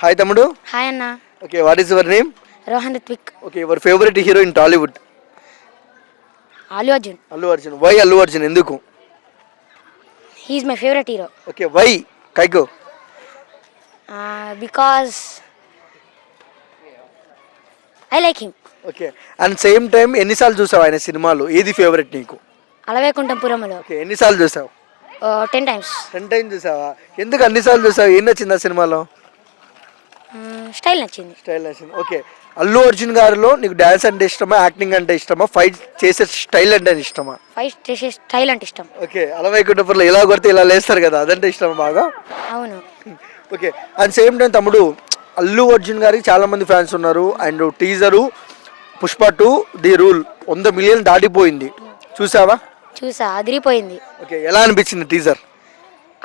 Hi తమ్ముడు. Hi అన్న. Okay, what is your name? Rohan Ritvik. Okay, your favourite hero in Tollywood? Allu Arjun. Allu Arjun. Why Allu Arjun? ఎందుకు? He's my favourite hero. Okay, why? కైకో? Because I like him. Okay, and same time ఎన్నిసార్లు చూసావు ఆయన సినిమాలు? ఏది favourite నీకు? అలవైకుంఠపురంలో ఓకే, ఎన్నిసార్లు చూసావు? 10 times. 10 టైమ్స్ చూసావా? ఎందుకు అన్నిసార్లు చూసావు? ఏం నచ్చింది ఆ సినిమాలో? స్టైల్ నచ్చింది. స్టైల్ నచ్చింది. ఓకే, అల్లు అర్జున్ గారిలో నీకు డాన్స్ అంటే ఇష్టమా, యాక్టింగ్ అంటే ఇష్టమా, ఫైట్ చేసే స్టైల్ అంటే ఇష్టమా? ఫైట్ చేసే స్టైల్ అంటే ఇష్టం. ఓకే, అలవైకుంఠపురంలో ఇలా కొడితే ఇలా లేస్తారు కదా, అదంటే ఇష్టమా బాగా? అవును. ఓకే, అండ్ సేమ్ టైం తమ్ముడు, అల్లు అర్జున్ గారికి చాలా మంది ఫ్యాన్స్ ఉన్నారు. And teaser Pushpa 2 the rule 100 million దాటిపోయింది. చూసావా? చూసా, అదిరిపోయింది. ఓకే, ఎలా అనిపించింది టీజర్?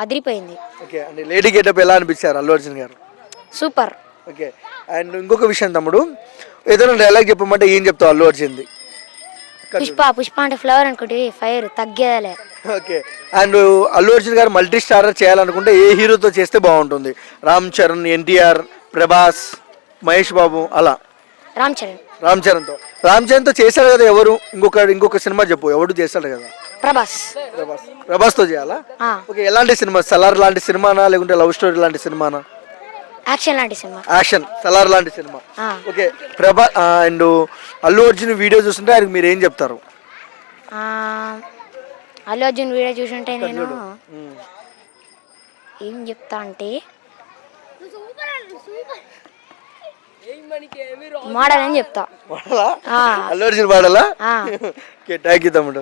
అదిరిపోయింది. ఓకే, అండ్ లేడీ గెటప్ ఎలా అనిపించారు అల్లు అర్జున్ గారు? సూపర్. ఓకే, అండ్ ఇంకొక విషయం తమ్ముడు, ఏదైనా డైలాగ్ చెప్పమంటే ఏం చెప్తావు అల్లు అర్జున్ది? పుష్ప అంటే ఫ్లవర్ అనుకుంటే ఫైర్ తగ్గేదలే. ఓకే, అండ్ అల్లు అర్జున్ గారు మల్టీ స్టారర్ చేయాలనుకుంటే ఏ హీరోతో చేస్తే బాగుంటుంది? రామ్ చరణ్, ఎన్టీఆర్, ప్రభాస్, మహేష్ బాబు, అలా? రామ్ చరణ్. రామ్ చరణ్తో చేశాడు కదా ఎవరు? ఇంకొక సినిమా చెప్పు, ఎవడు చేశాడు కదా? ప్రభాస్. ప్రభాస్తో చేయాలా? ఓకే, ఎలాంటి సినిమా? సలార్ లాంటి సినిమానా, లేకుంటే లవ్ స్టోరీ లాంటి సినిమానా? యాక్షన్ లాంటి సినిమా. యాక్షన్, సలార్ లాంటి cinema. Okay, and Allu Arjun video చూస్తుంటే ఆయనకు మీరు ఏం చెప్తారు? అల్లు అర్జున్ వీడియో చూసుంటే నేను ఏం చెప్తా అంటే మోడల్ అని చెప్తా. అల్లు అర్జున్ పాడాలా? ఓకే, థ్యాంక్ యూ తమ్ముడు.